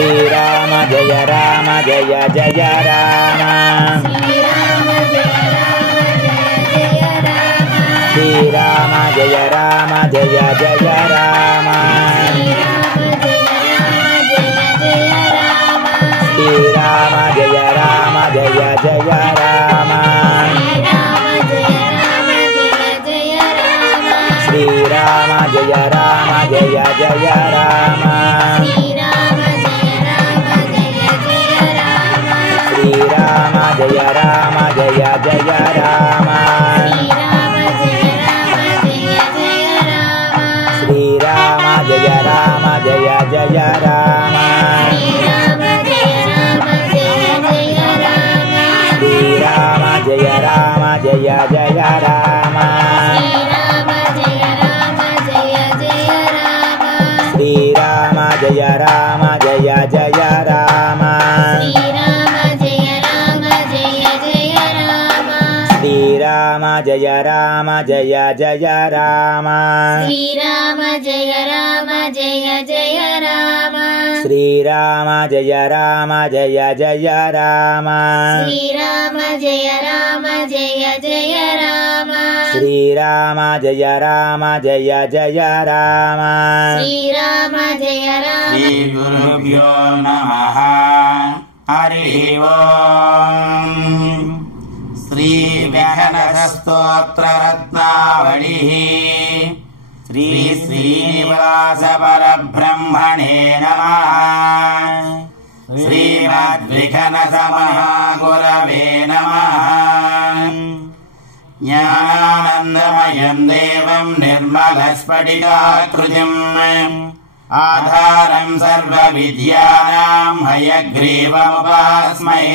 శ్రీరామ జయ రామ జయ జయ రామ శ్రీరామ జయ రామ జయ జయ రామ శ్రీరామ జయ రామ జయ జయ రామ శ్రీరామ జయ రామ జయ జయ రామ శ్రీరామ జయ రామ జయ జయ రామ శ్రీరామ జయ రామ జయ జయ రామ శ్రీరామ జయ రామ జయ జయ రామ శ్రీరామ జయ రామ జయ జయ రామ శ్రీరామ జయ రామ జయ జయ రామ శ్రీరామ జయ రామ జయ జయ రామ శ్రీరామ జయ రామ జయ జయ రామ శ్రీరామ జయ రామ జయ జయ రామ శ్రీరామ జయ రామ జయ జయ రామ శ్రీరామ జయ రామ. శ్రీ గురుభ్యో నమః. హరి ఓం. శ్రీ వ్యాహనస్తోత్రరత్నావళి శ్రీ శ్రీనివాస పరబ్రహ్మణే నమః. శ్రీమద్విఘ్నసమహాగురవే నమః. జ్ఞానానందమయం దేవం నిర్మలస్ఫటికాకృతిం ఆధారం సర్వవిద్యానాం హయగ్రీవముపాస్మహే.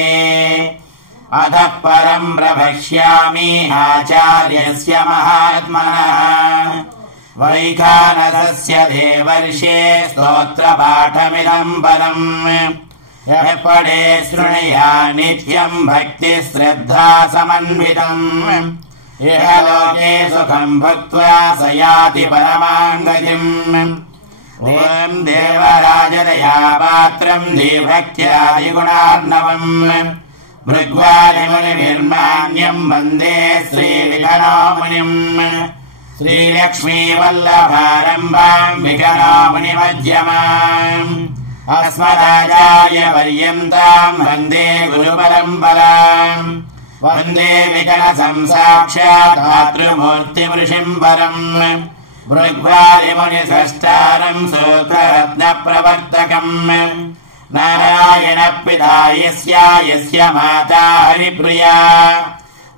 అతః పరం ప్రవక్ష్యామి ఆచార్యస్య మహాత్మనః. వైఖానసస్య దేవర్షే స్తోత్రపాఠమిదం పరం. యః పఠే శృణుయా నిత్యం భక్తిశ్రద్ధా సమన్వితం. ఇహ లోకే సుఖం భుక్త్వా స యాతి పరమాం గతిం. ఓం దేవరాజదయా పాత్రం ధీభక్త్యాదిగుణార్ణవం. భృగ్వాదిమునిర్మాణ్యం వందే శ్రీవిఘ్నమునిం. శ్రీలక్ష్మీవల్లభారంభాం విఘ్నమునిమధ్యమాం. అస్మదాచార్య పర్యంతాం వందే గురుపరంపరాం. వందే విఘ్నసం సాక్షాత్ మాతృమూర్తిమృషిం పరం. భృగ్వాదిమునిస్రష్టారం సూత్రరత్న ప్రవర్తకం. నారాయణ పితా యస్య మాతా హరిప్రియా.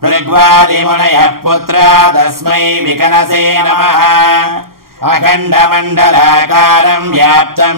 భృగ్వాదిమునయః పుత్రా తస్మై విఘ్నసే నమః. అఖండమండలాకారం వ్యాప్తం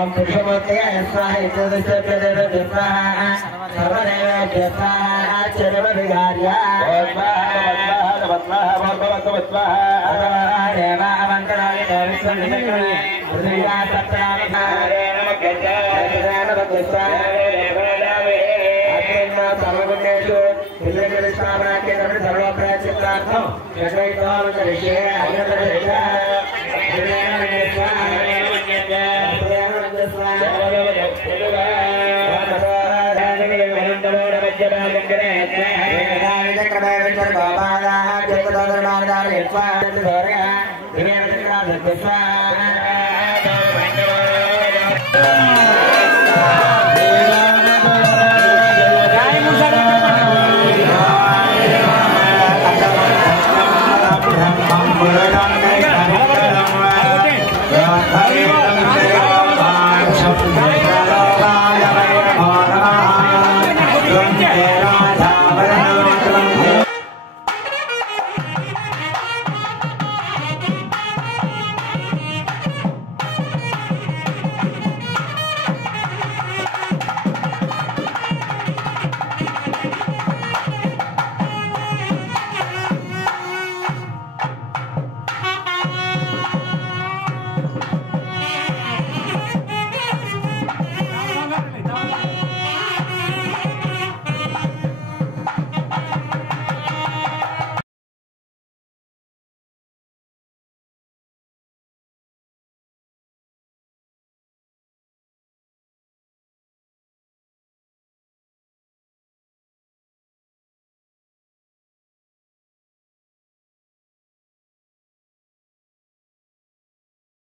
ओम पुरुषमूर्ते स्वाहा इत्यस्य प्रदेवते स्वाहा सर्वदेवेभ्यः स्वाहा आचर्यवधिकार्या देवावन्तराय देविस्वनिकणे पृथिव्या सप्तामिकारे नमः सर्वगुणेषु विद्येन्द्रस्थापनाख्येन सर्वप्रचित्रार्थं यशैतां करिष्ये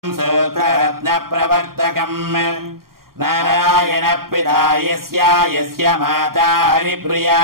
सूत्ररत्नप्रवर्तकम् नारायणपिता यस्य माता हरिप्रिया।